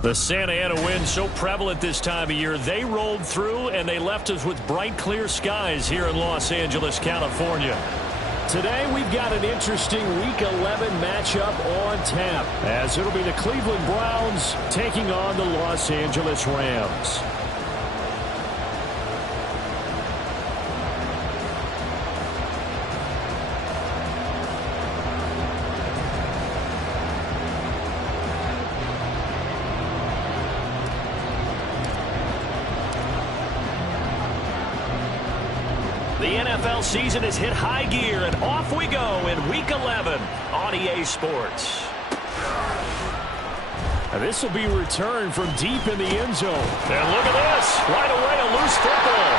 The Santa Ana wind so prevalent this time of year. They rolled through and they left us with bright, clear skies here in Los Angeles, California. Today we've got an interesting Week 11 matchup on tap, as it'll be the Cleveland Browns taking on the Los Angeles Rams. The NFL season has hit high gear, and off we go in Week 11 on EA Sports. And this will be returned from deep in the end zone. And look at this. Right away, a loose football.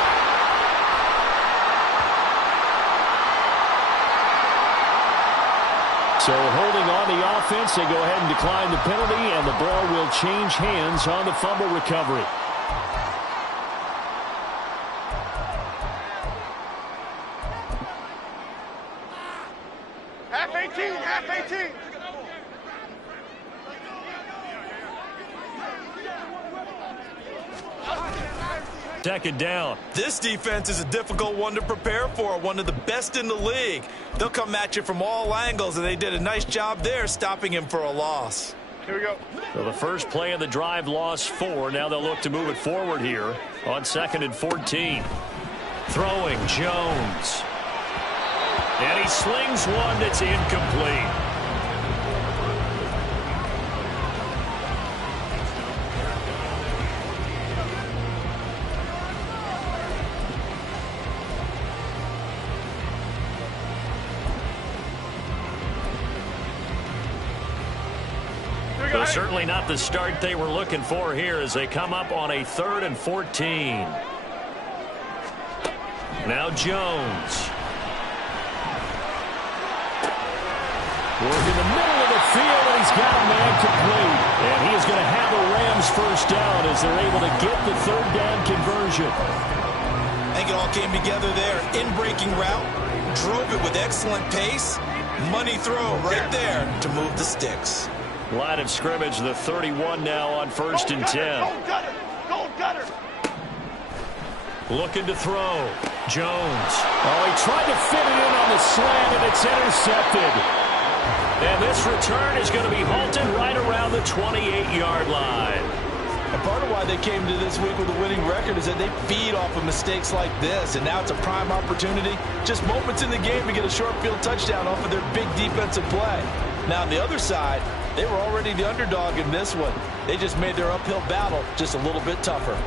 So holding on the offense, they go ahead and decline the penalty, and the ball will change hands on the fumble recovery. Half 18. Second down. This defense is a difficult one to prepare for, one of the best in the league. They'll come at you from all angles, and they did a nice job there stopping him for a loss. Here we go. So the first play of the drive lost 4. Now they'll look to move it forward here on 2nd and 14. Throwing Jones. And he slings one that's incomplete. But certainly not the start they were looking for here as they come up on a 3rd and 14. Now Jones. Work in the middle of the field, and he's got a man complete. And he is going to have a Rams first down as they're able to get the 3rd down conversion. I think it all came together there. In-breaking route, drove it with excellent pace. Money throw right there to move the sticks. Line of scrimmage, the 31 now on 1st and 10. Go gutter. Looking to throw. Jones. Oh, he tried to fit it in on the slant, and it's intercepted. And this return is going to be halted right around the 28-yard line. And part of why they came to this week with a winning record is that they feed off of mistakes like this. And now it's a prime opportunity, just moments in the game to get a short field touchdown off of their big defensive play. Now on the other side, they were already the underdog in this one. They just made their uphill battle just a little bit tougher.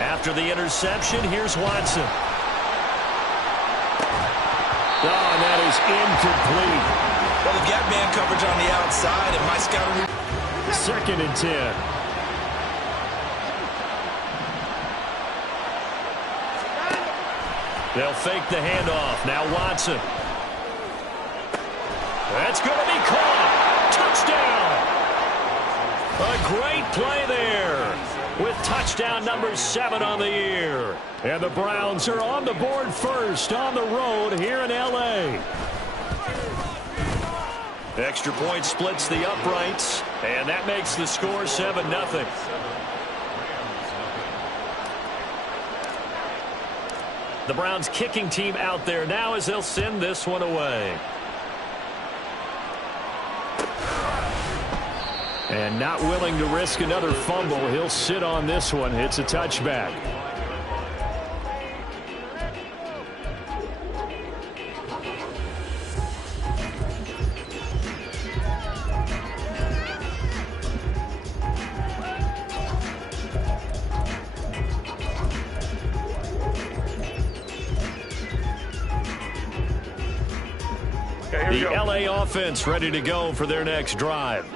After the interception, here's Watson. Oh, and that is incomplete. Well, they've got man coverage on the outside, and my scouting... 2nd and 10. They'll fake the handoff. Now Watson. That's going to be caught. Touchdown. A great play there, with touchdown number 7 on the year. And the Browns are on the board first on the road here in L.A. Extra point splits the uprights, and that makes the score 7-0. The Browns kicking team out there now as they'll send this one away. And not willing to risk another fumble, he'll sit on this one. It's a touchback. The LA offense ready to go for their next drive.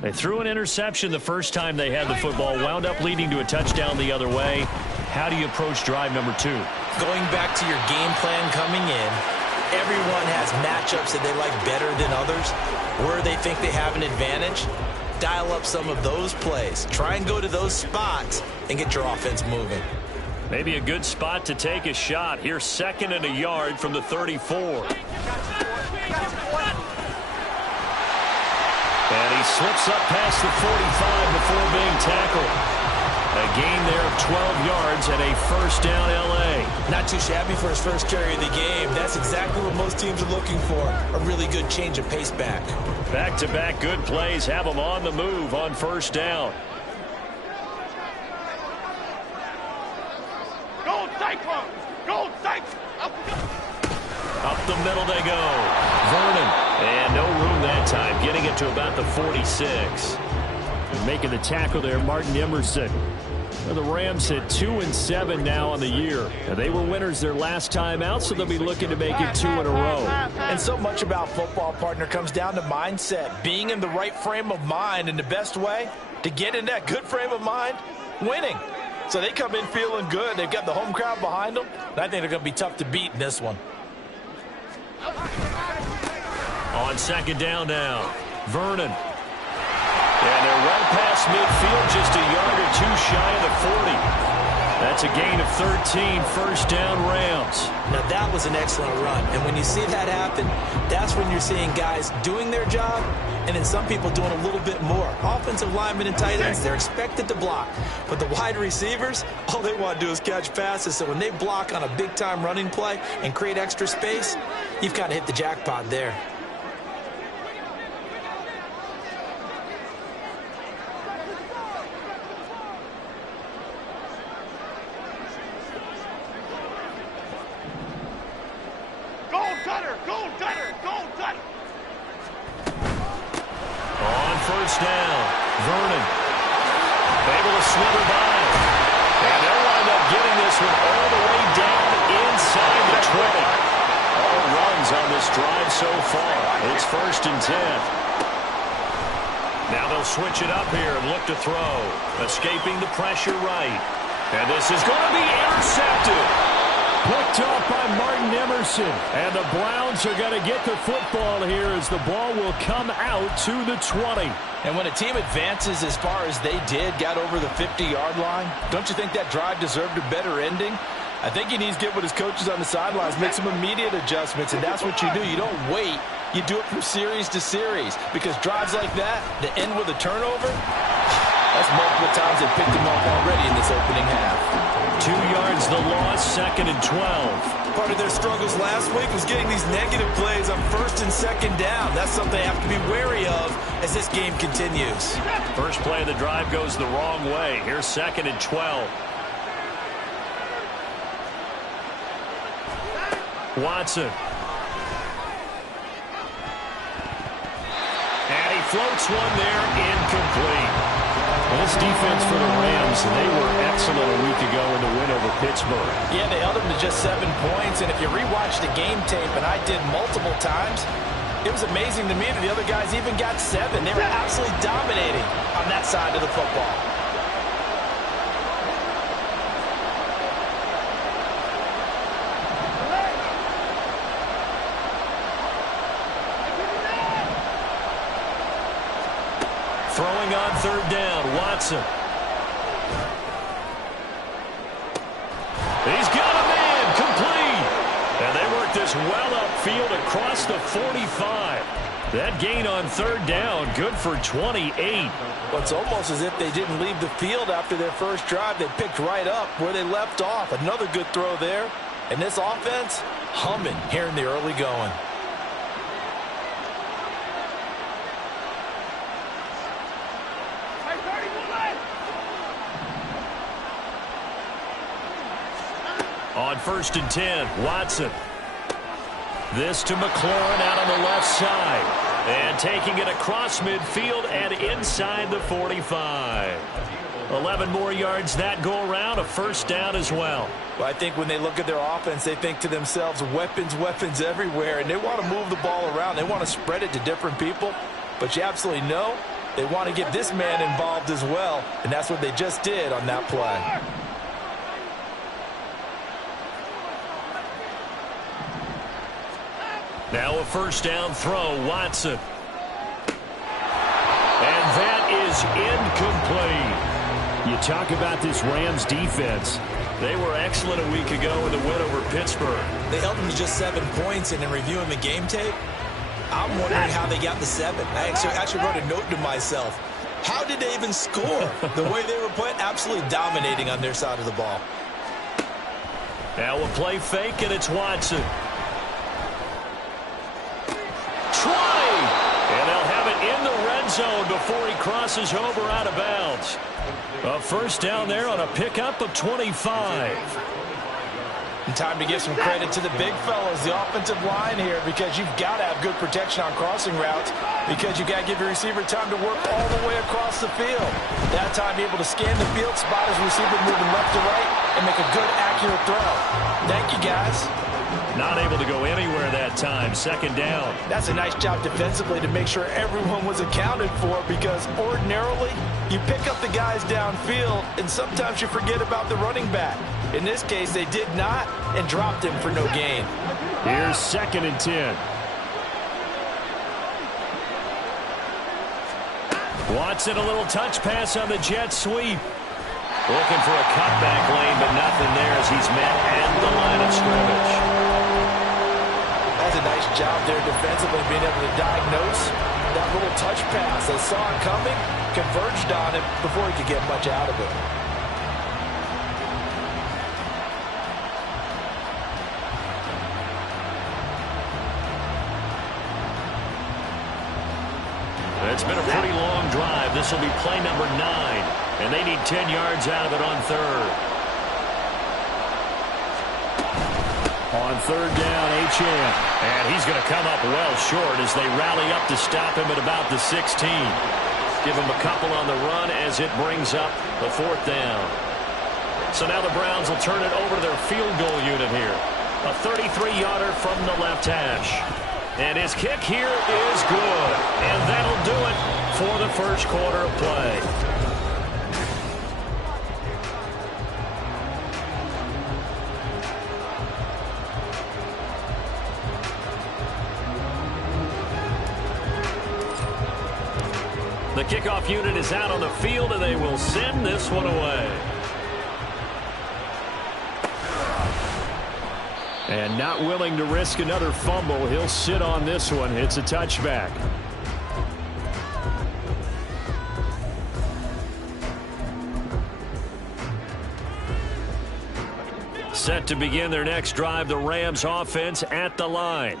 They threw an interception the first time they had the football, wound up leading to a touchdown the other way. How do you approach drive number 2? Going back to your game plan coming in, everyone has matchups that they like better than others, where they think they have an advantage. Dial up some of those plays. Try and go to those spots and get your offense moving. Maybe a good spot to take a shot. Here's 2nd and a yard from the 34. And he slips up past the 45 before being tackled. A gain there of 12 yards and a first down L.A. Not too shabby for his first carry of the game. That's exactly what most teams are looking for. A really good change of pace back. Back-to-back good plays have him on the move on first down. Gold Cyclone! Gold Cyclone! Up the middle they go. Vernon. And no room that time. Getting it to about the 46. And making the tackle there, Martin Emerson. Well, the Rams hit 2-7 now on the year. And they were winners their last time out, so they'll be looking to make it 2 in a row. And so much about football, partner, comes down to mindset. Being in the right frame of mind, and the best way to get in that good frame of mind, winning. So they come in feeling good. They've got the home crowd behind them. And I think they're going to be tough to beat in this one. On 2nd down now, Vernon. And they're well past midfield, just a yard or 2 shy of the 40. That's a gain of 13, first down Rams. Now that was an excellent run. And when you see that happen, that's when you're seeing guys doing their job and then some people doing a little bit more. Offensive linemen and tight ends, they're expected to block. But the wide receivers, all they want to do is catch passes. So when they block on a big-time running play and create extra space, you've kind of hit the jackpot there. First down, Vernon. Able to slither by. And they'll wind up getting this one all the way down inside the 20. All runs on this drive so far. It's 1st and 10. Now they'll switch it up here and look to throw. Escaping the pressure right. And this is going to be intercepted. Picked off by Martin Emerson. And the Browns are going to get the football here as the ball will come out to the 20. And when a team advances as far as they did, got over the 50-yard line, don't you think that drive deserved a better ending? I think he needs to get with his coaches on the sidelines, make some immediate adjustments, and that's what you do. You don't wait. You do it from series to series because drives like that, that end with a turnover, that's multiple times they picked him off already in this opening half. 2 yards the loss, 2nd and 12. Part of their struggles last week was getting these negative plays on 1st and 2nd down. That's something they have to be wary of as this game continues. First play of the drive goes the wrong way. Here's 2nd and 12. Watson. And he floats one there, incomplete. Well, this defense for the Rams, they were excellent a week ago in the win over Pittsburgh. Yeah, they held them to just 7 points, and if you rewatch the game tape, and I did multiple times, it was amazing to me that the other guys even got 7. They were absolutely dominating on that side of the football. Throwing on 3rd down, Watson. He's got a man, complete. And they work this well upfield across the 45. That gain on 3rd down, good for 28. Well, it's almost as if they didn't leave the field after their first drive. They picked right up where they left off. Another good throw there. And this offense, humming here in the early going. On 1st and 10, Watson. This to McLaurin out on the left side. And taking it across midfield and inside the 45. 11 more yards that go around, a first down as well. Well, I think when they look at their offense, they think to themselves, weapons, weapons everywhere. And they want to move the ball around. They want to spread it to different people. But you absolutely know they want to get this man involved as well. And that's what they just did on that play. Now a first down throw, Watson. And that is incomplete. You talk about this Rams defense. They were excellent a week ago in the win over Pittsburgh. They held them to just 7 points, and in reviewing the game tape, I'm wondering how they got the 7. I actually wrote a note to myself. How did they even score? The way they were playing, absolutely dominating on their side of the ball. Now a play fake, and it's Watson. Try! And they'll have it in the red zone before he crosses over out of bounds. A first down there on a pickup of 25. And time to give some credit to the big fellas, the offensive line here, because you've got to have good protection on crossing routes, because you've got to give your receiver time to work all the way across the field. That time, be able to scan the field, spot his receiver moving left to right, and make a good, accurate throw. Thank you, guys. Not able to go anywhere that time. Second down. That's a nice job defensively to make sure everyone was accounted for, because ordinarily you pick up the guys downfield and sometimes you forget about the running back. In this case, they did not and dropped him for no gain. Here's 2nd and 10. Watson, a little touch pass on the jet sweep. Looking for a cutback lane, but nothing there as he's met at the line of scrimmage. That's a nice job there defensively, being able to diagnose that little touch pass. They saw it coming, converged on it before he could get much out of it. It's been a pretty long drive. This will be play number 9, and they need 10 yards out of it on 3rd. On 3rd down, Achane. And he's going to come up well short as they rally up to stop him at about the 16. Give him a couple on the run as it brings up the 4th down. So now the Browns will turn it over to their field goal unit here. A 33-yarder from the left hash. And his kick here is good. And that'll do it for the first quarter of play. The kickoff unit is out on the field, and they will send this one away. And not willing to risk another fumble, he'll sit on this one. It's a touchback. Set to begin their next drive, the Rams offense at the line.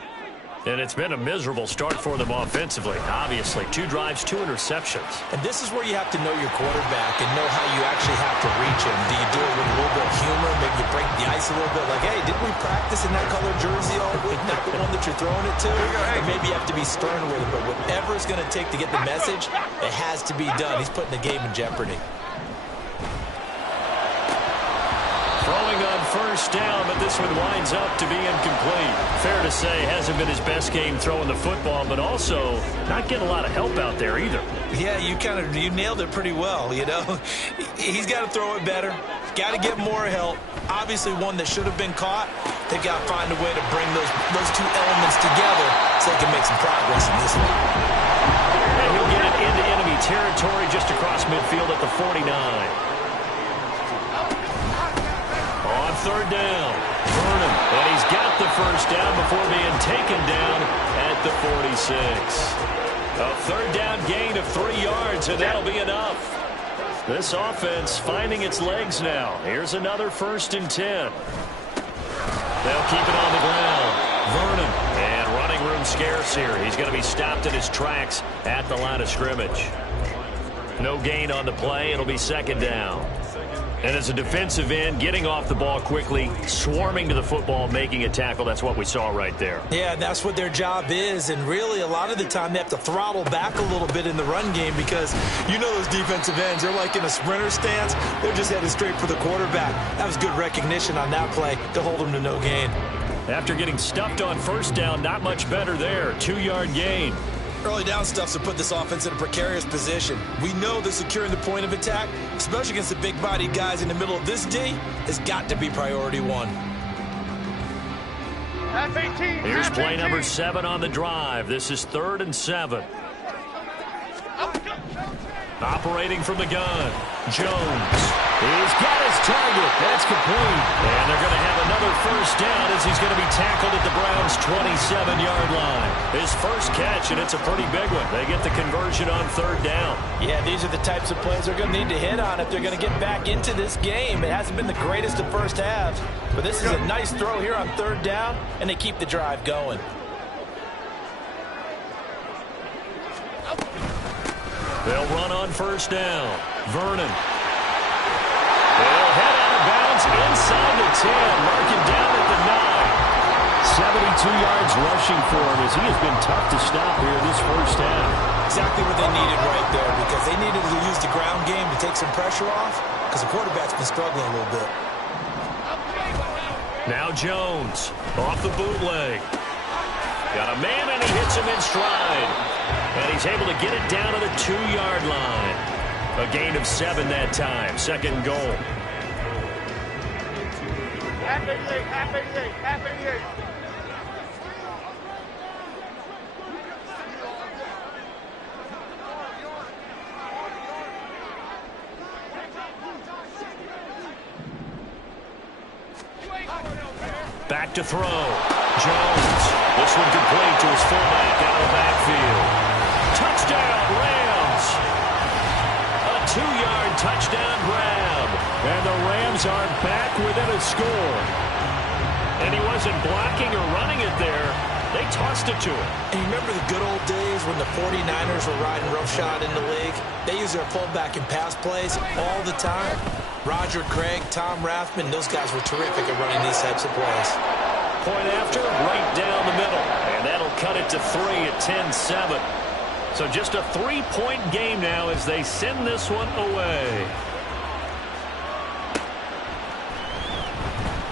And it's been a miserable start for them offensively. Obviously, 2 drives, 2 interceptions. And this is where you have to know your quarterback and know how you actually have to reach him. Do you do it with a little bit of humor? Maybe you break the ice a little bit. Like, hey, didn't we practice in that color jersey all week? Not the one that you're throwing it to? And maybe you have to be stern with it. But whatever it's going to take to get the message, it has to be done. He's putting the game in jeopardy. Throwing on first down, but this one winds up to be incomplete. Fair to say, hasn't been his best game throwing the football, but also not getting a lot of help out there either. Yeah, you nailed it pretty well, you know. He's got to throw it better. Got to get more help. Obviously one that should have been caught. They've got to find a way to bring those 2 elements together so they can make some progress in this one. And he'll get it into enemy territory just across midfield at the 49. On 3rd down, Vernon, and he's got the first down before being taken down at the 46. A 3rd down gain of 3 yards, and that'll be enough. This offense finding its legs now. Here's another 1st and 10. They'll keep it on the ground. Vernon, and running room scarce here. He's going to be stopped in his tracks at the line of scrimmage. No gain on the play. It'll be 2nd down. And as a defensive end, getting off the ball quickly, swarming to the football, making a tackle, that's what we saw right there. Yeah, that's what their job is, and really a lot of the time they have to throttle back a little bit in the run game because you know those defensive ends, they're like in a sprinter stance. They're just headed straight for the quarterback. That was good recognition on that play to hold them to no gain. After getting stuffed on first down, not much better there. 2-yard gain. Early down stuffs have put this offense in a precarious position. We know that securing the point of attack, especially against the big-bodied guys in the middle of this D, has got to be priority 1. Half 18. Here's half play 18. number 7 on the drive. This is 3rd and 7. Operating from the gun, Jones. He's got his target. That's complete. And they're going to have another first down as he's going to be tackled at the Browns' 27-yard line. His first catch, and it's a pretty big one. They get the conversion on 3rd down. Yeah, these are the types of plays they're going to need to hit on if they're going to get back into this game. It hasn't been the greatest of first halves, but this is a nice throw here on 3rd down, and they keep the drive going. They'll run on first down. Vernon. They'll head out of bounds inside the 10. Mark him down at the 9. 72 yards rushing for him as he has been tough to stop here this first half. Exactly what they needed right there, because they needed to use the ground game to take some pressure off, because the quarterback's been struggling a little bit. Now Jones off the bootleg. Got a man and he hits him in stride. And he's able to get it down to the 2-yard line. A gain of 7 that time. 2nd goal. Half 88. Half 88. Half 88. Back to throw. Jones. This one complete to his fullback out of the backfield. Touchdown, Rams. A 2-yard touchdown grab. And the Rams are back within a score. And he wasn't blocking or running it there. They tossed it to him. And you remember the good old days when the 49ers were riding roughshod in the league? They used their fullback in pass plays all the time. Roger Craig, Tom Rathman, those guys were terrific at running these types of plays. Point after, right down the middle. And that'll cut it to 3 at 10-7. So just a 3-point game now as they send this one away.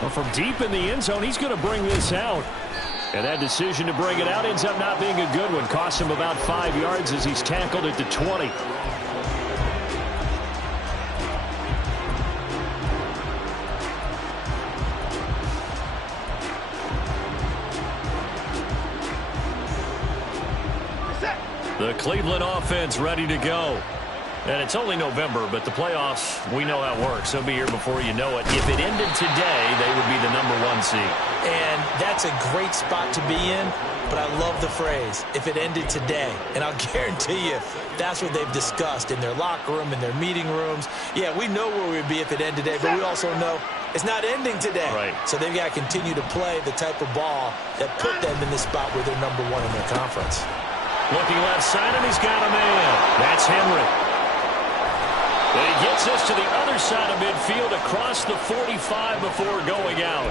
Well, from deep in the end zone, he's going to bring this out. And that decision to bring it out ends up not being a good one. Costs him about 5 yards as he's tackled at the 20. The Cleveland offense ready to go. And it's only November, but the playoffs, we know how it works. They'll be here before you know it. If it ended today, they would be the #1 seed. And that's a great spot to be in, but I love the phrase, if it ended today. And I'll guarantee you, that's what they've discussed in their locker room, in their meeting rooms. Yeah, we know where we'd be if it ended today, but we also know it's not ending today. Right. So they've got to continue to play the type of ball that put them in the spot where they're #1 in their conference. Looking left side, and he's got a man. That's Henry. And he gets us to the other side of midfield across the 45 before going out.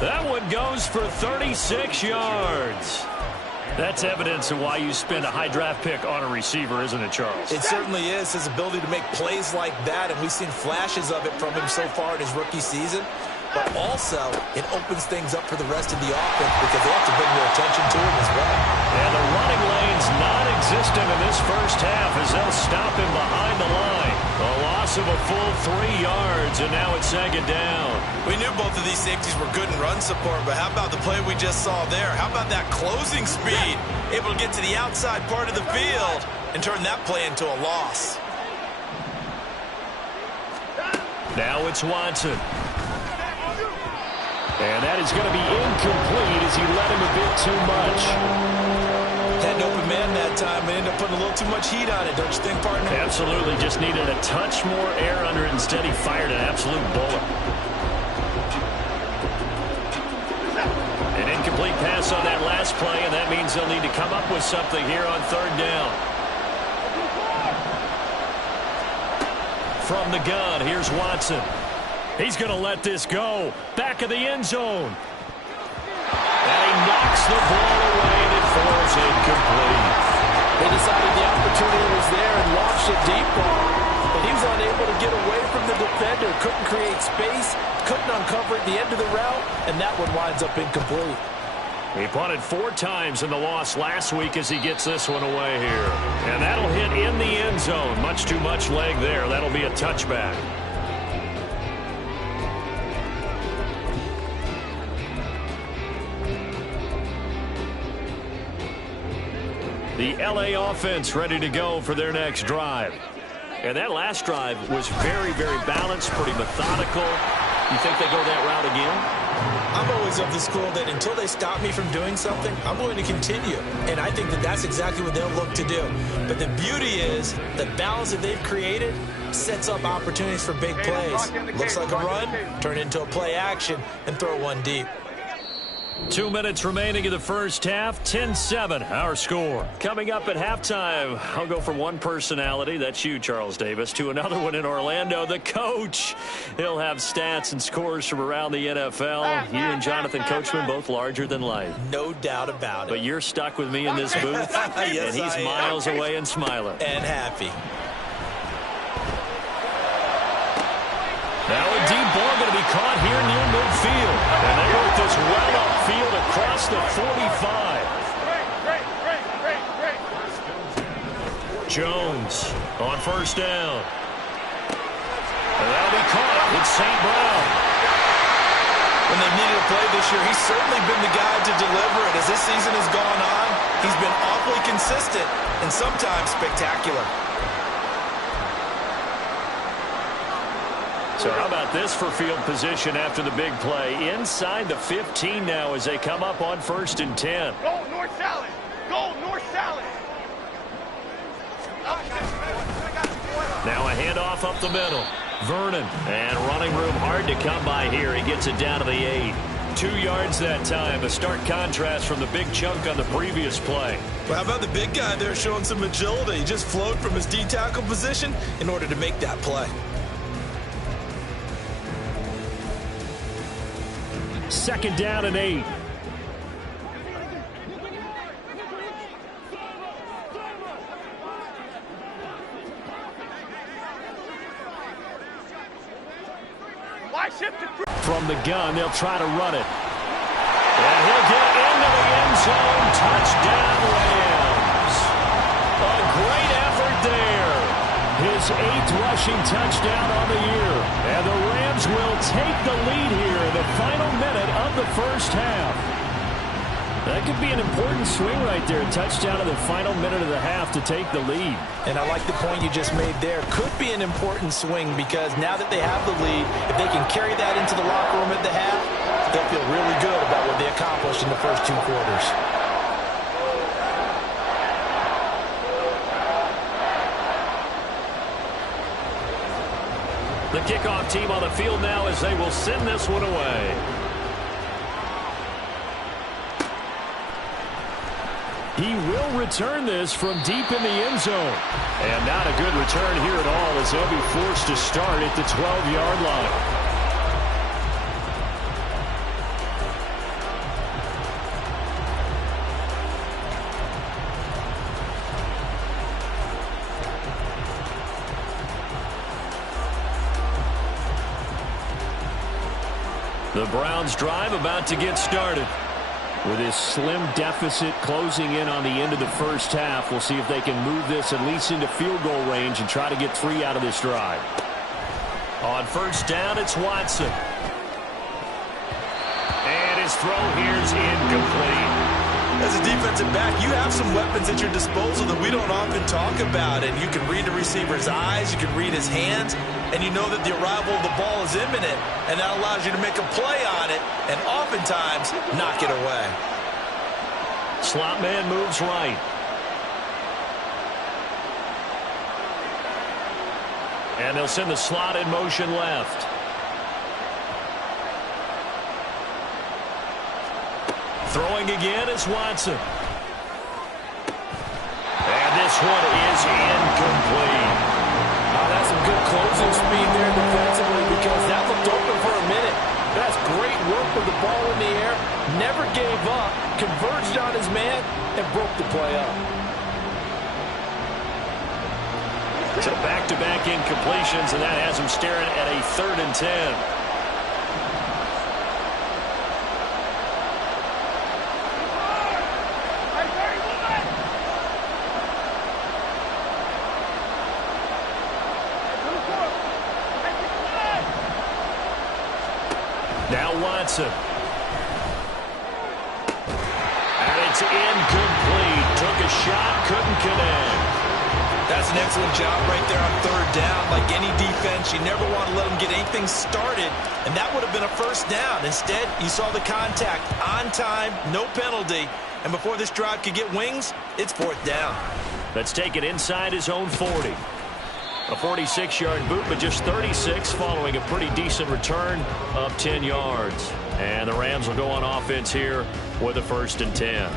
That one goes for 36 yards. That's evidence of why you spend a high draft pick on a receiver, isn't it, Charles? It certainly is, his ability to make plays like that, and we've seen flashes of it from him so far in his rookie season. But also, it opens things up for the rest of the offense because they have to bring their attention to him as well. And the running lane's non-existent in this first half as they'll stop him behind the line. A loss of a full 3 yards, and now it's 2nd down. We knew both of these safeties were good in run support, but how about the play we just saw there? How about that closing speed? Able to get to the outside part of the field and turn that play into a loss. Now it's Watson. And that is going to be incomplete as he let him a bit too much. Had an open man that time and ended up putting a little too much heat on it, don't you think, partner? Absolutely. Just needed a touch more air under it. Instead, he fired an absolute bullet. An incomplete pass on that last play, and that means they'll need to come up with something here on 3rd down. From the gun, here's Watson. He's going to let this go. Back of the end zone. And he knocks the ball away, and it falls incomplete. They decided the opportunity was there and launched a deep ball, but he was unable to get away from the defender. Couldn't create space, couldn't uncover at the end of the route, and that one winds up incomplete. He punted 4 times in the loss last week as he gets this one away here. And that'll hit in the end zone. Much too much leg there. That'll be a touchback. The LA offense ready to go for their next drive. And that last drive was very, very balanced, pretty methodical. You think they go that route again? I'm always of the school that until they stop me from doing something, I'm going to continue. And I think that that's exactly what they'll look to do. But the beauty is the balance that they've created sets up opportunities for big plays. Looks like a run, turn into a play action, and throw one deep. 2 minutes remaining in the first half. 10-7 our score. Coming up at halftime, I'll go from one personality, that's you, Charles Davis, to another one in Orlando, the coach. He'll have stats and scores from around the NFL. You and Jonathan Coachman both larger than life. No doubt about it. But you're stuck with me in this booth, Yes, and he's miles away and smiling. And happy. Now a deep ball going to be caught here near midfield. And they work this well upfield across the 45. Jones on first down. And that'll be caught. It's St. Brown. When they needed a play this year, he's certainly been the guy to deliver it. As this season has gone on, he's been awfully consistent and sometimes spectacular. So how about this for field position after the big play? Inside the 15 now as they come up on 1st and 10. Go north salad. Go north salad. Now a handoff up the middle. Vernon, and running room hard to come by here. He gets it down to the 8. 2 yards that time. A stark contrast from the big chunk on the previous play. Well, how about the big guy there showing some agility? He just flowed from his D-tackle position in order to make that play. 2nd down and 8. From the gun, they'll try to run it. And he'll get into the end zone. Touchdown, Rams. A great effort there. His 8th rushing touchdown on the year. And the Rams will take the lead here in the final minute of the first half. That could be an important swing right there. Touchdown in the final minute of the half to take the lead. And I like the point you just made there. Could be an important swing because now that they have the lead, if they can carry that into the locker room at the half, they'll feel really good about what they accomplished in the first 2 quarters. The kickoff team on the field now as they will send this one away. He will return this from deep in the end zone. And not a good return here at all as they'll be forced to start at the 12-yard line. The Browns drive about to get started. With his slim deficit closing in on the end of the first half, we'll see if they can move this at least into field goal range and try to get 3 out of this drive. On first down, it's Watson. And his throw here's incomplete. As a defensive back, you have some weapons at your disposal that we don't often talk about. And you can read the receiver's eyes, you can read his hands, and you know that the arrival of the ball is imminent. And that allows you to make a play on it and oftentimes knock it away. Slot man moves right. And they'll send the slot in motion left. Throwing again is Watson. And this one is incomplete. That's some good closing speed there defensively because that looked open for a minute. That's great work with the ball in the air. Never gave up, converged on his man, and broke the play up. So back-to-back incompletions, and that has him staring at a 3rd and 10. Now Watson. And it's incomplete. Took a shot, couldn't connect. That's an excellent job right there on third down. Like any defense, you never want to let them get anything started, and that would have been a first down. Instead, you saw the contact on time, no penalty, and before this drive could get wings, it's fourth down. Let's take it inside his own 40. A 46-yard boot, but just 36 following a pretty decent return of 10 yards. And the Rams will go on offense here with a 1st and 10.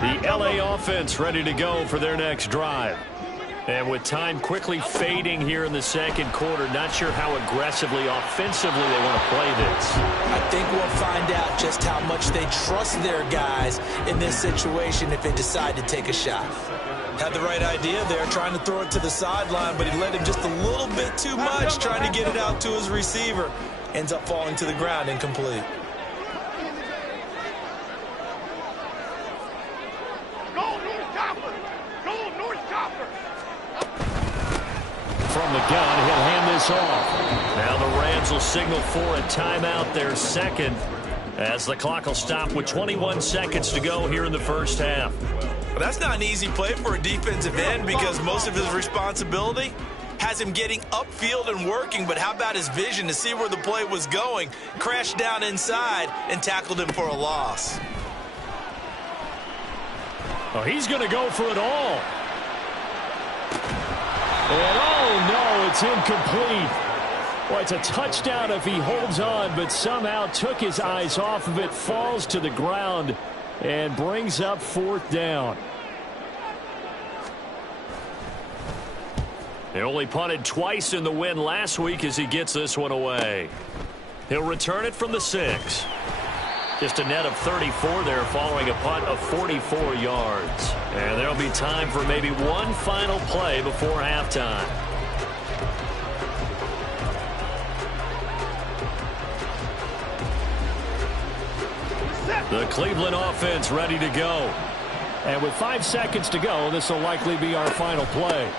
The LA offense ready to go for their next drive. And with time quickly fading here in the second quarter, not sure how aggressively, offensively they want to play this. I think we'll find out just how much they trust their guys in this situation if they decide to take a shot. Had the right idea there, trying to throw it to the sideline, but he led him just a little bit too much, trying to get it out to his receiver. Ends up falling to the ground, incomplete. From the gun, he'll hand this off. Now the Rams will signal for a timeout, their second, as the clock will stop with 21 seconds to go here in the first half. Well, that's not an easy play for a defensive end because most of his responsibility has him getting upfield and working, but how about his vision to see where the play was going, crashed down inside, and tackled him for a loss. Oh, he's going to go for it all. And oh, no, it's incomplete. Well, it's a touchdown if he holds on, but somehow took his eyes off of it, falls to the ground, and brings up 4th down. They only punted twice in the win last week as he gets this one away. He'll return it from the 6. Just a net of 34 there following a punt of 44 yards. And there'll be time for maybe one final play before halftime. The Cleveland offense ready to go. And with 5 seconds to go, this will likely be our final play.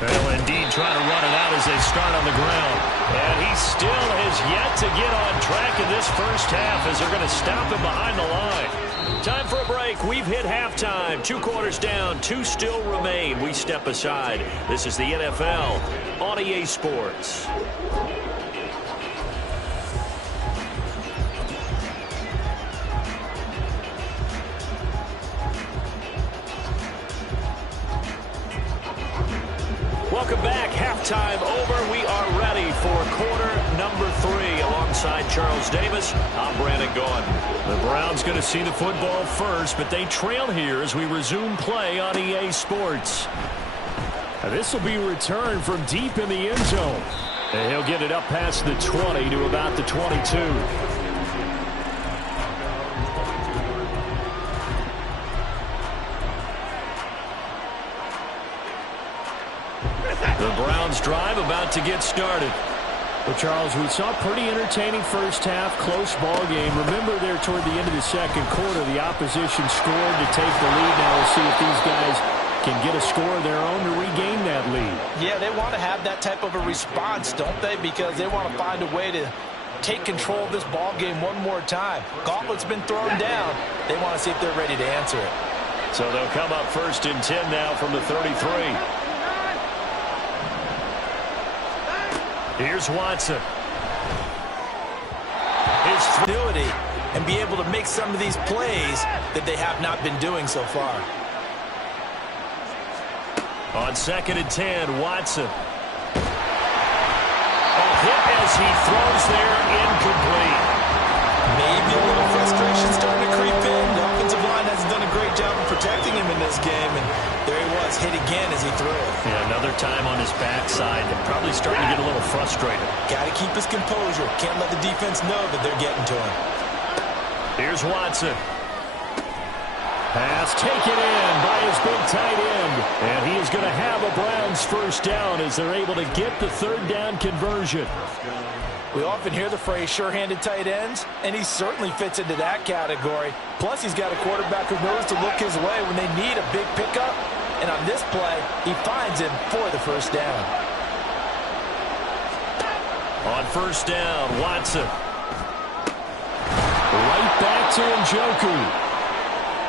They'll indeed try to run it out as they start on the ground. And he still has yet to get on track in this first half as they're going to stop him behind the line. Time for a break. We've hit halftime. 2 quarters down. 2 still remain. We step aside. This is the NFL on EA Sports. Welcome back. Halftime over. We are ready for quarter number 3. Alongside Charles Davis, I'm Brandon Gaudin. The Browns going to see the football first, but they trail here as we resume play on EA Sports. This will be returned from deep in the end zone. And he'll get it up past the 20 to about the 22. The Browns drive about to get started. Well, Charles, we saw a pretty entertaining first half, close ball game. Remember there toward the end of the second quarter, the opposition scored to take the lead. Now we'll see if these guys can get a score of their own to regain that lead. Yeah, they want to have that type of a response, don't they? Because they want to find a way to take control of this ball game one more time. Gauntlet's been thrown down. They want to see if they're ready to answer it. So they'll come up 1st and 10 now from the 33. Here's Watson. His ability and be able to make some of these plays that they have not been doing so far. On 2nd and 10, Watson. A hit as he throws there, incomplete. Maybe a little frustration starting to creep in. The offensive line hasn't done a great job of protecting him in this game, and there he was, hit again as he threw it. Yeah, another time on his backside, and probably starting to get a little frustrated. Got to keep his composure. Can't let the defense know that they're getting to him. Here's Watson. Pass taken in by his big tight end. And he is going to have a Browns first down as they're able to get the 3rd down conversion. We often hear the phrase sure-handed tight ends, and he certainly fits into that category. Plus, he's got a quarterback who knows to look his way when they need a big pickup. And on this play, he finds him for the first down. On 1st down, Watson. Right back to Njoku.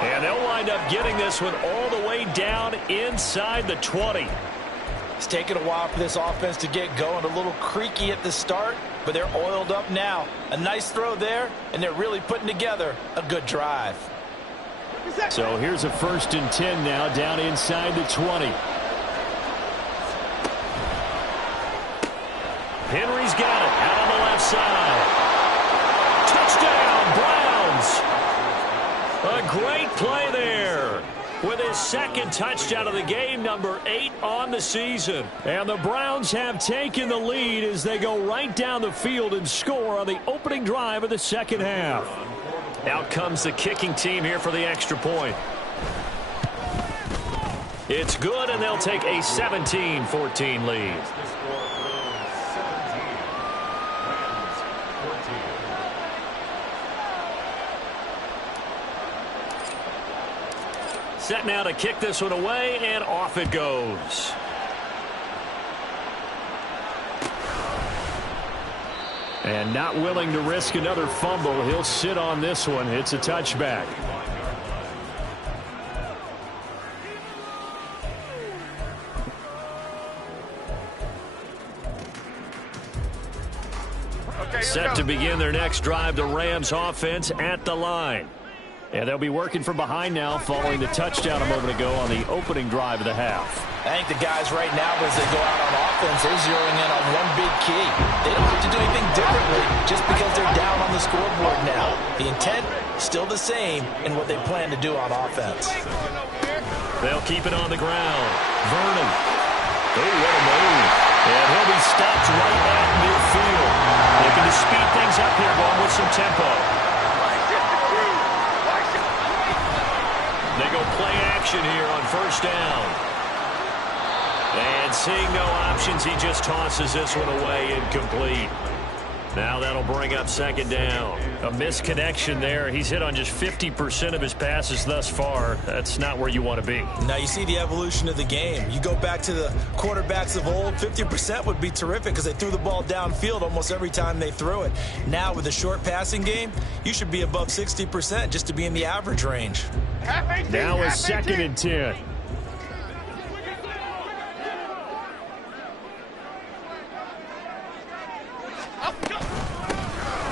And they'll wind up getting this one all the way down inside the 20. It's taken a while for this offense to get going. A little creaky at the start, but they're oiled up now. A nice throw there, and they're really putting together a good drive. So here's a 1st and 10 now down inside the 20. Henry's got it out on the left side. Touchdown, Browns. A great play there. With his 2nd touchdown of the game, number 8 on the season. And the Browns have taken the lead as they go right down the field and score on the opening drive of the 2nd half. Out comes the kicking team here for the extra point. It's good, and they'll take a 17-14 lead. Set now to kick this one away, and off it goes. And not willing to risk another fumble. He'll sit on this one. It's a touchback. Set to begin their next drive, the Rams offense at the line. And they'll be working from behind now following the touchdown a moment ago on the opening drive of the half. I think the guys right now, as they go out on offense, they're zeroing in on one big key. They don't have to do anything differently just because they're down on the scoreboard now. The intent, still the same in what they plan to do on offense. They'll keep it on the ground. Vernon. Oh, what a move. And he'll be stopped right at midfield. Looking to speed things up here, going with some tempo. They go play action here on 1st down. And seeing no options, he just tosses this one away incomplete. Now that'll bring up 2nd down. A misconnection there. He's hit on just 50% of his passes thus far. That's not where you want to be. Now you see the evolution of the game. You go back to the quarterbacks of old, 50% would be terrific because they threw the ball downfield almost every time they threw it. Now with a short passing game, you should be above 60% just to be in the average range. Now a 2nd and 10.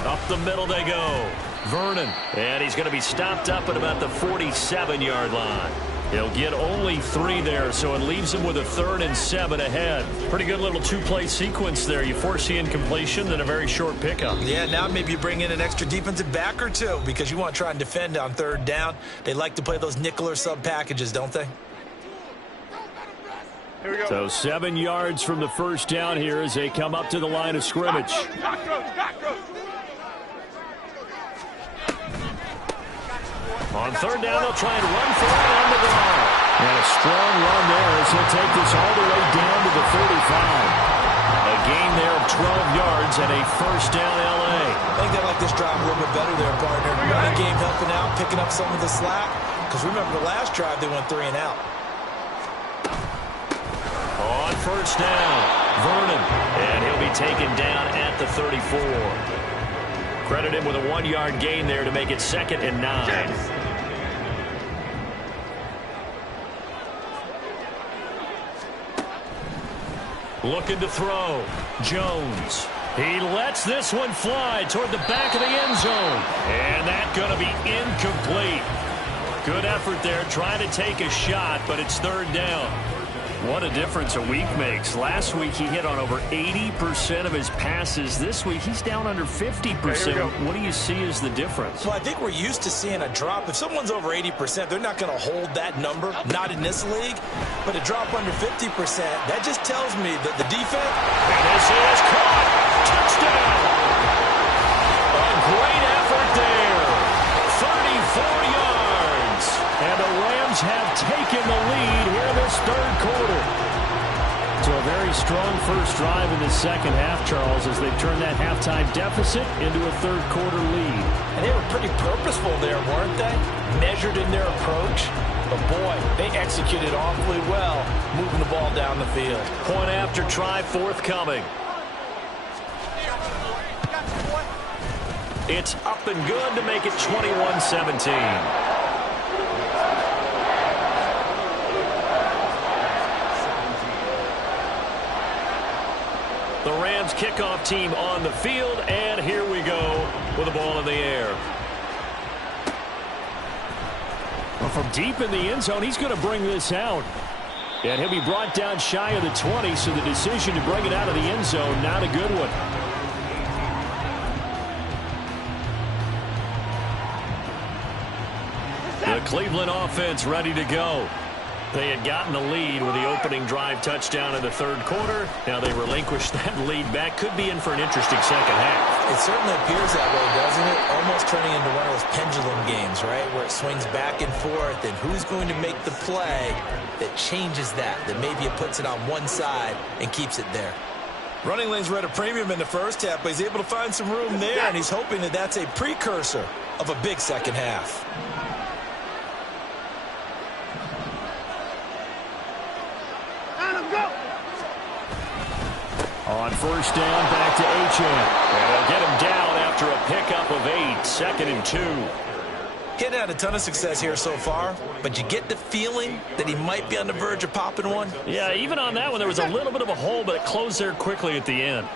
Up the middle they go. Vernon. And he's going to be stopped up at about the 47-yard line. He'll get only 3 there, so it leaves him with a 3rd and 7 ahead. Pretty good little 2-play sequence there. You force the incompletion, then a very short pickup. Yeah, now maybe you bring in an extra defensive back or 2 because you want to try and defend on 3rd down. They like to play those nickel or sub packages, don't they? Here we go. So 7 yards from the 1st down here as they come up to the line of scrimmage. On 3rd down, they'll try and run for it on the ground. And a strong run there as he'll take this all the way down to the 35. A gain there of 12 yards and a 1st down L.A. I think they like this drive a little bit better there, partner. Running game helping out, picking up some of the slack. Because remember the last drive, they went 3 and out. On 1st down, Vernon. And he'll be taken down at the 34. Credit him with a 1-yard gain there to make it 2nd and 9. Looking to throw. Jones. He lets this one fly toward the back of the end zone. And that's going to be incomplete. Good effort there, trying to take a shot, but it's 3rd down. What a difference a week makes. Last week he hit on over 80% of his passes. This week he's down under 50%. What do you see as the difference? Well, I think we're used to seeing a drop. If someone's over 80%, they're not going to hold that number, not in this league. But a drop under 50%, that just tells me that the defense... And this is caught. Touchdown. A great effort there. 34 yards. And the Rams have taken the lead here in this 3rd quarter. So a very strong first drive in the 2nd half, Charles, as they've turned that halftime deficit into a 3rd quarter lead. And they were pretty purposeful there, weren't they? Measured in their approach. But boy, they executed awfully well, moving the ball down the field. Point after try forthcoming. It's up and good to make it 21-17. The Rams kickoff team on the field, and here we go with the ball in the air. Well, from deep in the end zone, he's going to bring this out. And he'll be brought down shy of the 20, so the decision to bring it out of the end zone, not a good one. The Cleveland offense ready to go. They had gotten the lead with the opening drive touchdown in the third quarter. Now they relinquished that lead back. Could be in for an interesting second half. It certainly appears that way, doesn't it? Almost turning into one of those pendulum games, right? Where it swings back and forth, and who's going to make the play that changes that maybe it puts it on one side and keeps it there. Running lanes were at a premium in the first half, but he's able to find some room there, and he's hoping that that's a precursor of a big second half. On first down, back to Achane. And they'll get him down after a pickup of 8, 2nd and 2. Hadn't had a ton of success here so far, but you get the feeling that he might be on the verge of popping one. Yeah, even on that one, there was a little bit of a hole, but it closed there quickly at the end.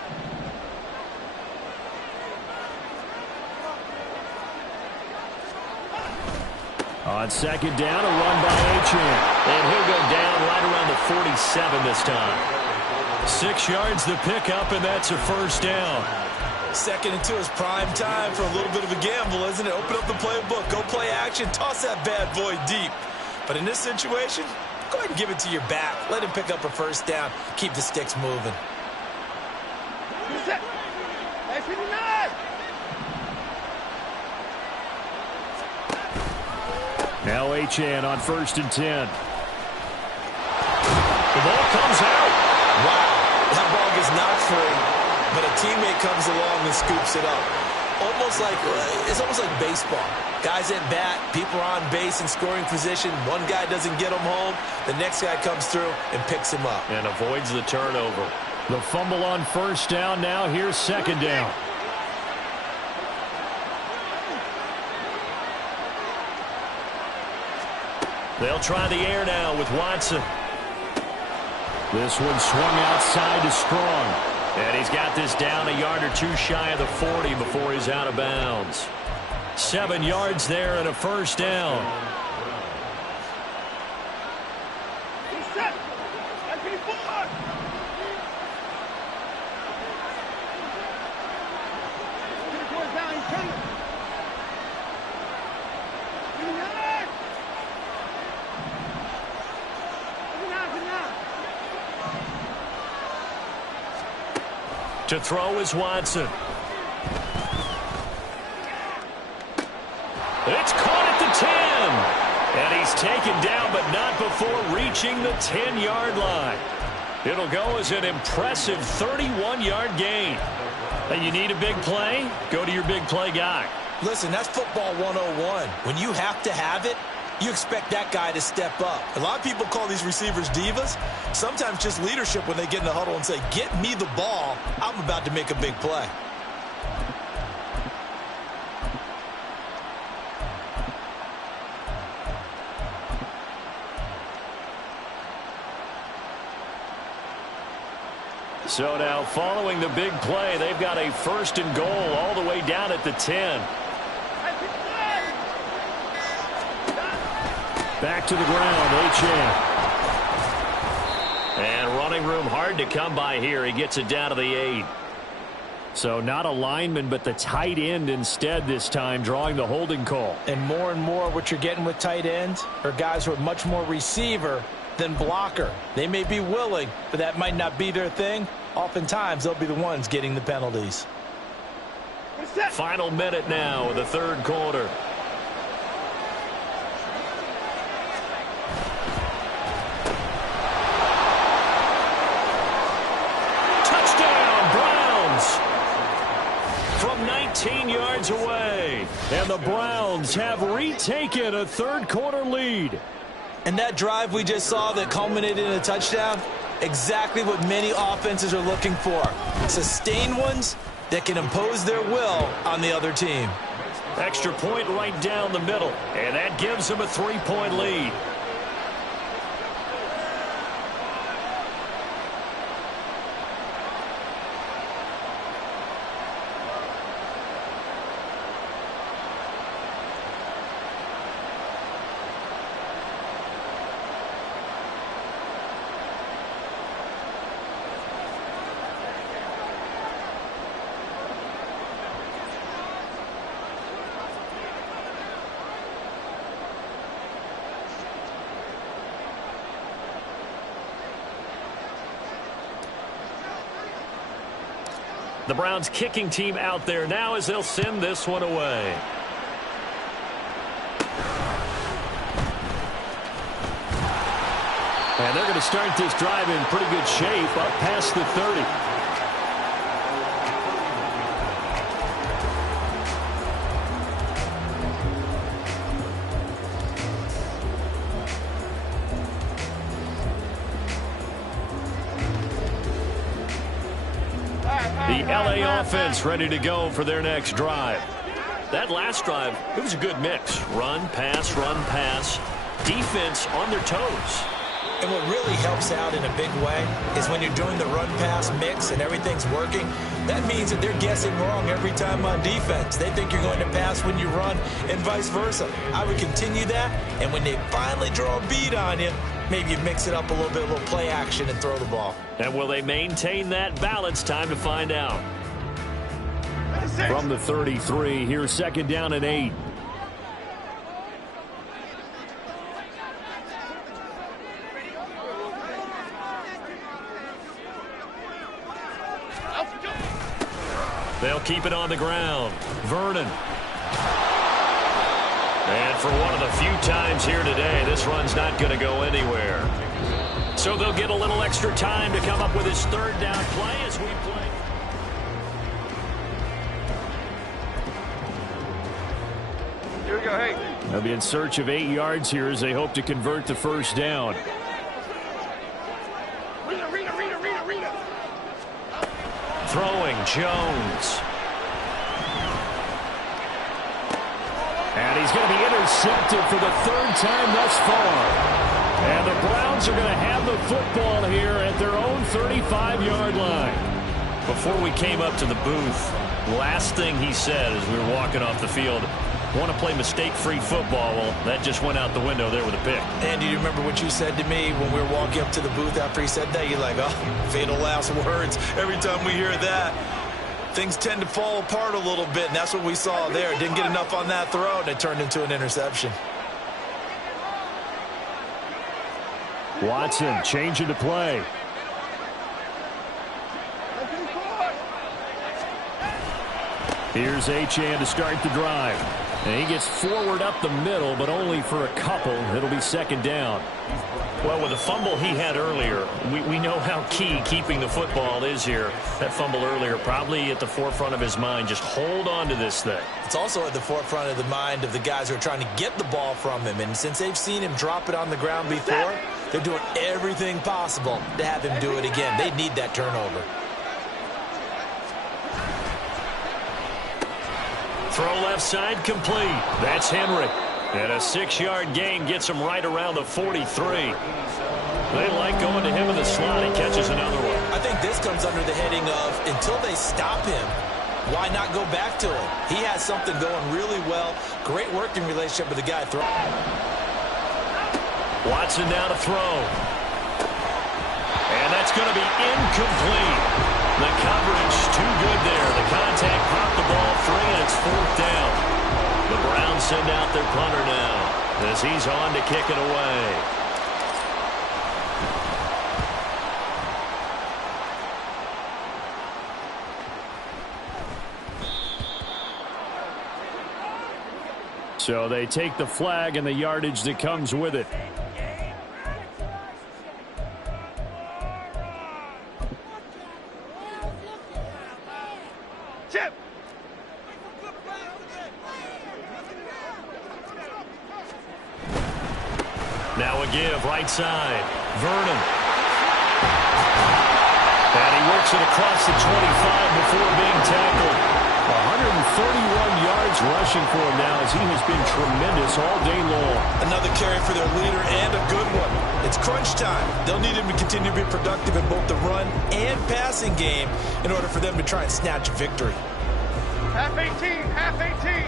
On second down, a run by Achane. And he'll go down right around the 47 this time. 6 yards the pickup, and that's a first down. 2nd and 2 is prime time for a little bit of a gamble, isn't it? Open up the playbook, go play action, toss that bad boy deep. But in this situation, go ahead and give it to your back. Let him pick up a first down. Keep the sticks moving. Now Achane on 1st and 10. The ball comes out. Wow, that ball gets knocked free, but a teammate comes along and scoops it up. It's almost like baseball. Guys at bat, people are on base in scoring position. One guy doesn't get him home. The next guy comes through and picks him up. And avoids the turnover. The fumble on first down. Now here's second down. They'll try the air now with Watson. This one swung outside to Strong. And he's got this down a yard or two shy of the 40 before he's out of bounds. 7 yards there and a first down. To throw is Watson. It's caught at the 10. And he's taken down, but not before reaching the 10-yard line. It'll go as an impressive 31-yard gain. And you need a big play? Go to your big play guy. Listen, that's football 101. When you have to have it, you expect that guy to step up. A lot of people call these receivers divas. Sometimes just leadership when they get in the huddle and say, get me the ball. I'm about to make a big play. So now following the big play, they've got a 1st and goal all the way down at the 10. Back to the ground, Achane. And running room hard to come by here. He gets it down to the 8. So not a lineman, but the tight end instead this time, drawing the holding call. And more what you're getting with tight ends are guys who are much more receiver than blocker. They may be willing, but that might not be their thing. Oftentimes, they'll be the ones getting the penalties. Final minute now of the third quarter. From 19 yards away. And the Browns have retaken a third-quarter lead. And that drive we just saw that culminated in a touchdown, exactly what many offenses are looking for. Sustained ones that can impose their will on the other team. Extra point right down the middle. And that gives them a 3-point lead. The Browns kicking team out there now as they'll send this one away. And they're going to start this drive in pretty good shape up past the 30. The LA offense ready to go for their next drive. That last drive, it was a good mix. Run, pass, defense on their toes. And what really helps out in a big way is when you're doing the run-pass mix and everything's working, that means that they're guessing wrong every time on defense. They think you're going to pass when you run and vice versa. I would continue that, and when they finally draw a beat on you, maybe you mix it up a little bit, a little play action and throw the ball. And will they maintain that balance? Time to find out. From the 33, here's second down and 8. They'll keep it on the ground. Vernon. And for one of the few times here today, this run's not going to go anywhere. So they'll get a little extra time to come up with his third down play as we play. Here we go, hey. They'll be in search of 8 yards here as they hope to convert the first down. Read. Throwing, Jones. And he's going to be intercepted for the third time thus far. And the Browns are going to have the football here at their own 35-yard line. Before we came up to the booth, last thing he said as we were walking off the field, want to play mistake-free football. Well, that just went out the window there with a pick. And do you remember what you said to me when we were walking up to the booth after he said that? You're like, oh, fatal last words. Every time we hear that, things tend to fall apart a little bit, and that's what we saw there. Didn't get enough on that throw, and it turned into an interception. Watson changing to play. Here's Achane to start the drive. And he gets forward up the middle, but only for a couple. It'll be second down. Well, with the fumble he had earlier, we know how key keeping the football is here. That fumble earlier probably at the forefront of his mind. Just hold on to this thing. It's also at the forefront of the mind of the guys who are trying to get the ball from him. And since they've seen him drop it on the ground before, they're doing everything possible to have him do it again. They need that turnover. Throw left side complete. That's Henry. And a 6-yard gain gets him right around the 43. They like going to him in the slot. He catches another one. I think this comes under the heading of until they stop him, why not go back to him? He has something going really well. Great working relationship with the guy throwing. Watson now to throw. And that's going to be incomplete. The coverage too good there. The contact popped the ball free, and it's fourth down. The Browns send out their punter now as he's on to kick it away. So they take the flag and the yardage that comes with it. Chip. Now a give, right side. Vernon. And he works it across the 25 before being tackled. 131 yards rushing for him now as he has been tremendous all day long. Another carry for their leader and a good one. It's crunch time. They'll need him to continue to be productive in both the run and passing game in order for them to try and snatch a victory. Half 18, half 18.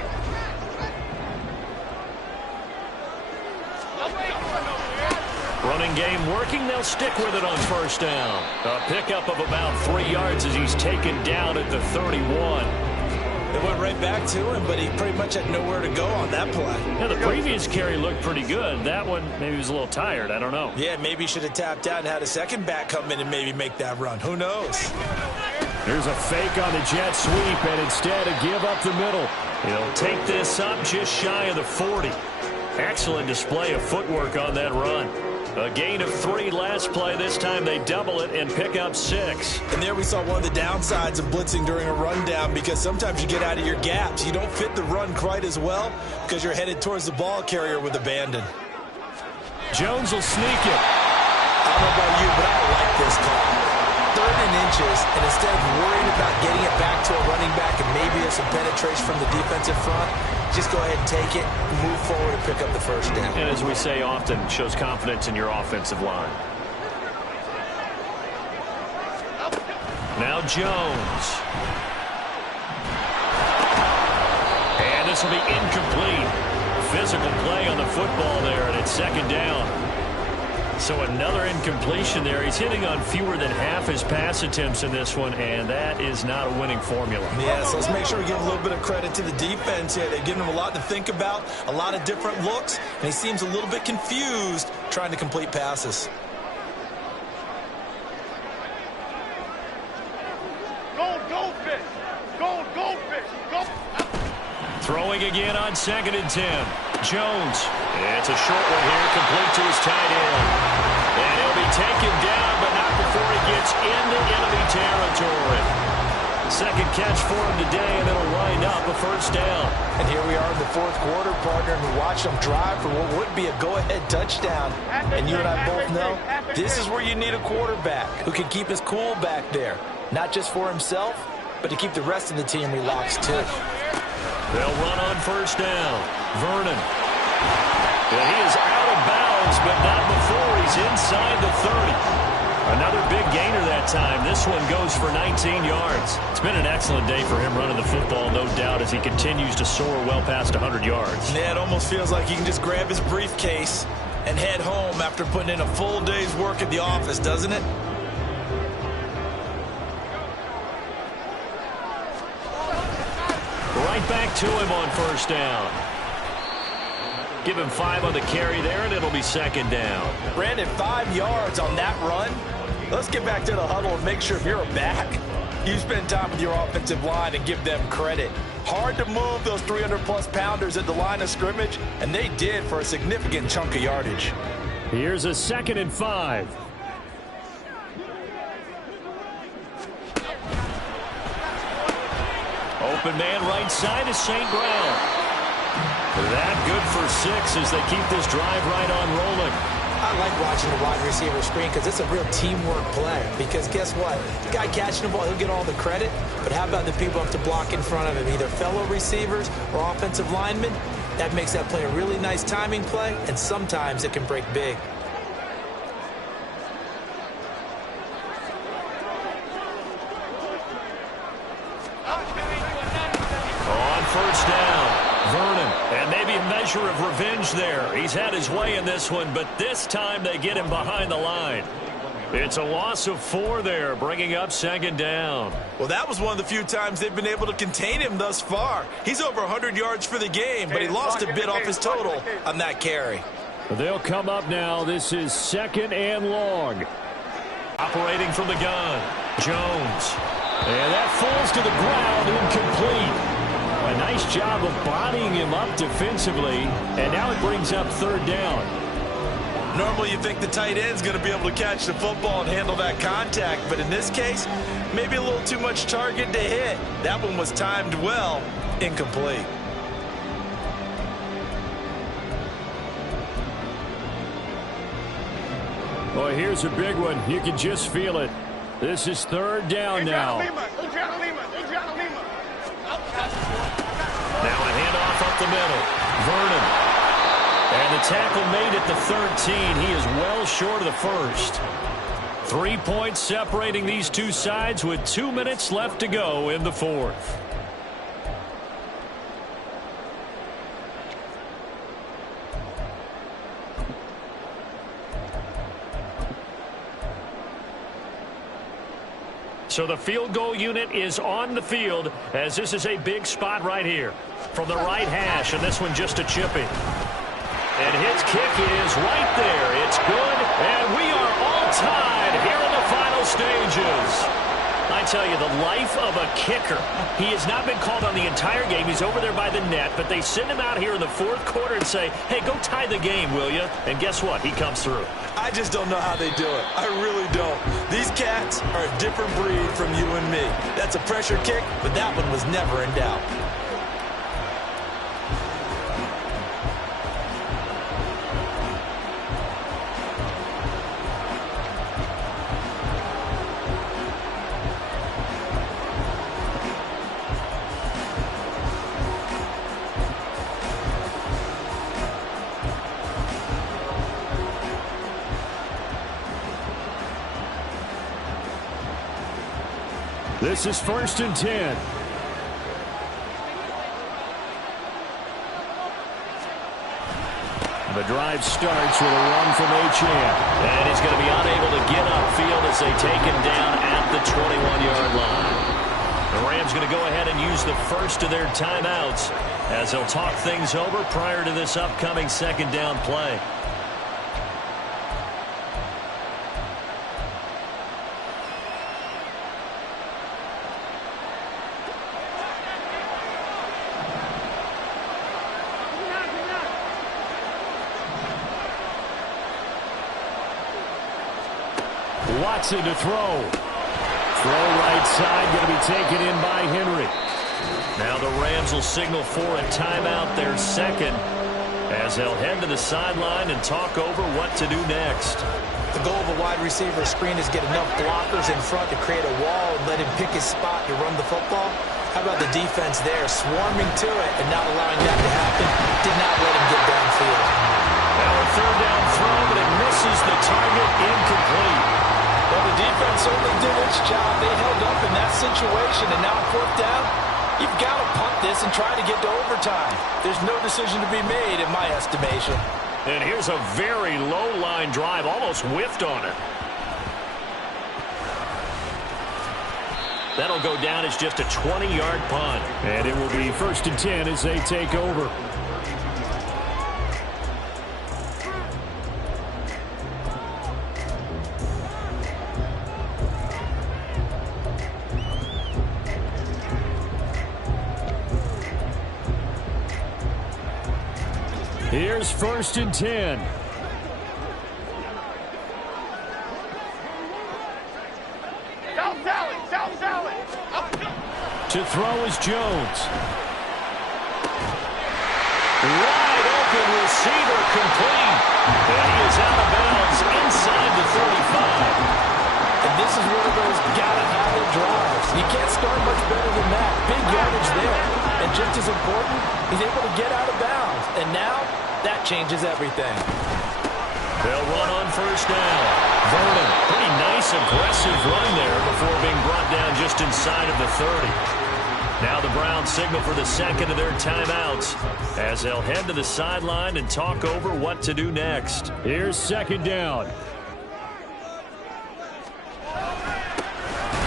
Running game working. They'll stick with it on first down. A pickup of about 3 yards as he's taken down at the 31. They went right back to him, but he pretty much had nowhere to go on that play. Yeah, the previous carry looked pretty good. That one, maybe he was a little tired. I don't know. Yeah, maybe he should have tapped out and had a second back come in and maybe make that run. Who knows? There's a fake on the jet sweep, and instead a give up the middle. He'll take this up just shy of the 40. Excellent display of footwork on that run. A gain of 3 last play. This time they double it and pick up 6. And there we saw one of the downsides of blitzing during a rundown, because sometimes you get out of your gaps. You don't fit the run quite as well because you're headed towards the ball carrier with abandon. Jones will sneak it. I don't know about you, but I like this call. 3rd and inches, and instead of worrying about getting it back to a running back and maybe there's some penetration from the defensive front, just go ahead and take it, move forward, and pick up the first down. And as we say often, shows confidence in your offensive line. Now Jones. And this will be incomplete. Physical play on the football there, and it's 2nd down. So another incompletion there. He's hitting on fewer than half his pass attempts in this one, and that is not a winning formula. Yes, let's make sure we give a little bit of credit to the defense here. They're giving him a lot to think about, a lot of different looks, and he seems a little bit confused trying to complete passes. Goldfish! Goldfish! Go! Throwing again on 2nd and 10. Jones. It's a short one here, complete to his tight end. And he'll be taken down, but not before he gets into enemy territory. 2nd catch for him today, and it'll wind up a 1st down. And here we are in the 4th quarter, partner, and we watch them drive for what would be a go-ahead touchdown. And you and I both know this is where you need a quarterback who can keep his cool back there, not just for himself, but to keep the rest of the team relaxed too. They'll run on 1st down. Vernon. And he is out of bounds, but not before he's inside the 30. Another big gainer that time. This one goes for 19 yards. It's been an excellent day for him running the football, no doubt, as he continues to soar well past 100 yards. Yeah, it almost feels like he can just grab his briefcase and head home after putting in a full day's work at the office, doesn't it? Right back to him on 1st down. Give him 5 on the carry there, and it'll be 2nd down. Brandon, 5 yards on that run. Let's get back to the huddle and make sure if you're a back, you spend time with your offensive line and give them credit. Hard to move those 300-plus pounders at the line of scrimmage, and they did for a significant chunk of yardage. Here's a 2nd and 5. Open man right side is St. Brown. That good for 6 as they keep this drive right on rolling. I like watching the wide receiver screen because it's a real teamwork play. Because guess what? The guy catching the ball, he'll get all the credit. But how about the people up to block in front of him, either fellow receivers or offensive linemen? That makes that play a really nice timing play, and sometimes it can break big. On 1st down. Vernon, and maybe a measure of revenge there. He's had his way in this one, but this time they get him behind the line. It's a loss of 4 there, bringing up 2nd down. Well, that was one of the few times they've been able to contain him thus far. He's over 100 yards for the game, but he lost a bit off his total on that carry. They'll come up now. This is 2nd and long. Operating from the gun, Jones. And that falls to the ground, incomplete. A nice job of bodying him up defensively, and now it brings up 3rd down. Normally you think the tight end's going to be able to catch the football and handle that contact, but in this case, maybe a little too much target to hit. That one was timed well, incomplete. Well, here's a big one. You can just feel it. This is 3rd down now. Now a handoff up the middle. Vernon. And the tackle made at the 13. He is well short of the 1st. 3 points separating these two sides with 2 minutes left to go in the 4th. So the field goal unit is on the field as this is a big spot right here from the right hash, and this one just a chipping. And his kick is right there. It's good, and we are all tied here in the final stages. I tell you, the life of a kicker. He has not been called on the entire game. He's over there by the net, but they send him out here in the fourth quarter and say, hey, go tie the game, will you? And guess what? He comes through. I just don't know how they do it. I really don't. These cats are a different breed from you and me. That's a pressure kick, but that one was never in doubt. This is 1st and 10. The drive starts with a run from Achane. And he's going to be unable to get upfield as they take him down at the 21-yard line. The Rams going to go ahead and use the first of their timeouts as they'll talk things over prior to this upcoming second down play. Watson to throw. Throw right side, going to be taken in by Henry. Now the Rams will signal for a timeout, their second, as they'll head to the sideline and talk over what to do next. The goal of a wide receiver screen is get enough blockers in front to create a wall and let him pick his spot to run the football. How about the defense there, swarming to it and not allowing that to happen? Did not let him get downfield. Now a third down throw, but it misses the target, incomplete. Well, the defense certainly did its job. They held up in that situation, and now 4th down, you've got to punt this and try to get to overtime. There's no decision to be made in my estimation. And here's a very low-line drive, almost whiffed on it. That'll go down as just a 20-yard punt. And it will be 1st and 10 as they take over. Here's 1st and 10. South Sally. To throw is Jones. Wide open receiver complete. And he is out of bounds inside the 35. And this is one of those gotta-have-it drives. You can't start much better than that. Big yardage there. And just as important, he's able to get out of bounds. And now, that changes everything. They'll run on 1st down. Vernon, pretty nice, aggressive run there before being brought down just inside of the 30. Now the Browns signal for the second of their timeouts as they'll head to the sideline and talk over what to do next. Here's 2nd down.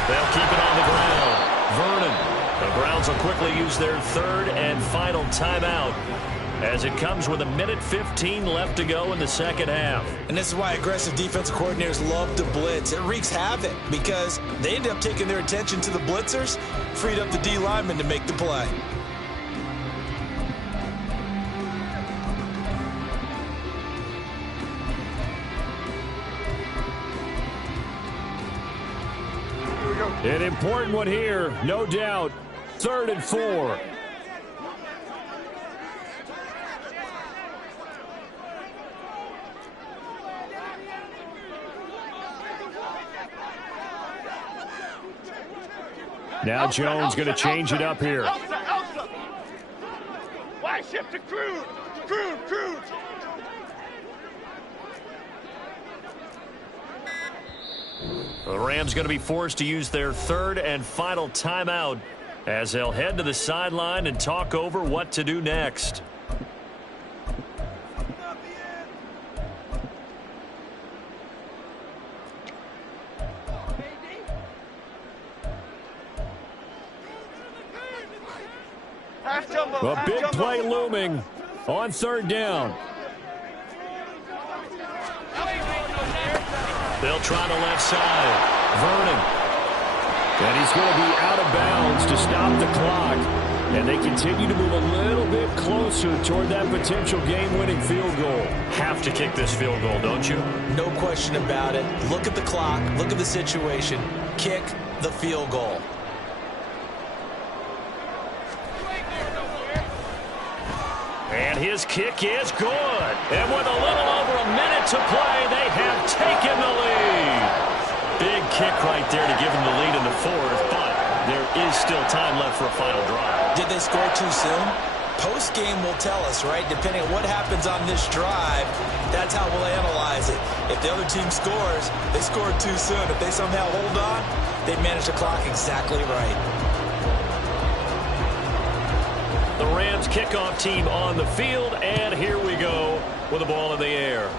They'll keep it on the ground. Vernon. The Browns will quickly use their 3rd and final timeout as it comes with 1:15 left to go in the second half. And this is why aggressive defensive coordinators love to blitz. It wreaks havoc because they end up taking their attention to the blitzers, freed up the D lineman to make the play. An important one here, no doubt. 3rd and 4. Now Jones going to change it up here. Wide shift to Cruz. Cruz. The Rams going to be forced to use their 3rd and final timeout as they'll head to the sideline and talk over what to do next. A big play looming on 3rd down. They'll try the left side. Vernon And he's going to be out of bounds to stop the clock. And they continue to move a little bit closer toward that potential game-winning field goal. Have to kick this field goal, don't you? No question about it. Look at the clock. Look at the situation. Kick the field goal. And his kick is good. And with a little over a minute to play, they have taken the lead. Big kick right there to give them the lead in the fourth, but there is still time left for a final drive. Did they score too soon? Post-game will tell us, right? Depending on what happens on this drive, that's how we'll analyze it. If the other team scores, they scored too soon. If they somehow hold on, they manage the clock exactly right. The Rams kickoff team on the field, and here we go with the ball in the air.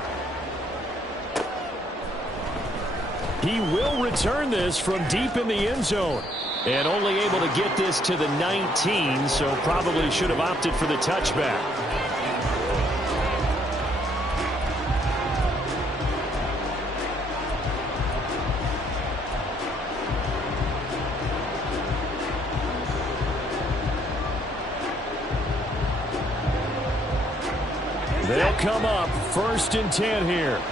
He will return this from deep in the end zone. And only able to get this to the 19, so probably should have opted for the touchback. They'll come up 1st and 10 here.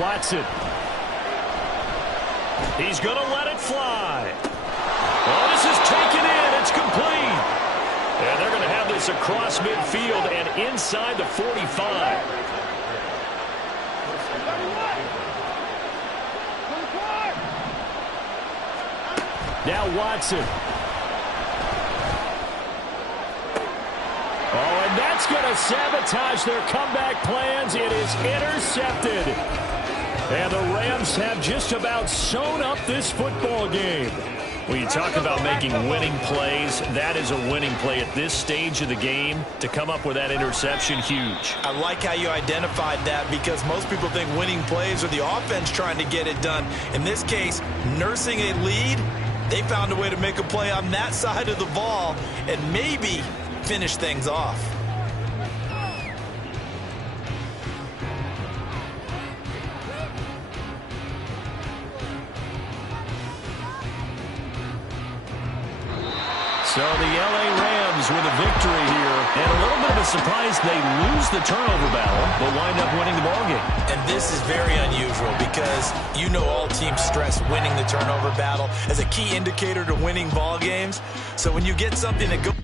Watson. He's going to let it fly. Oh, this is taken in. It's complete. And they're going to have this across midfield and inside the 45. Now Watson. Oh, and that's going to sabotage their comeback plans. It is intercepted. And the Rams have just about sewn up this football game. When you talk about making winning plays, that is a winning play at this stage of the game. To come up with that interception, huge. I like how you identified that because most people think winning plays are the offense trying to get it done. In this case, nursing a lead, they found a way to make a play on that side of the ball and maybe finish things off. So the LA Rams with a victory here. And a little bit of a surprise, they lose the turnover battle, but wind up winning the ballgame. And this is very unusual because you know all teams stress winning the turnover battle as a key indicator to winning ball games. So when you get something that goes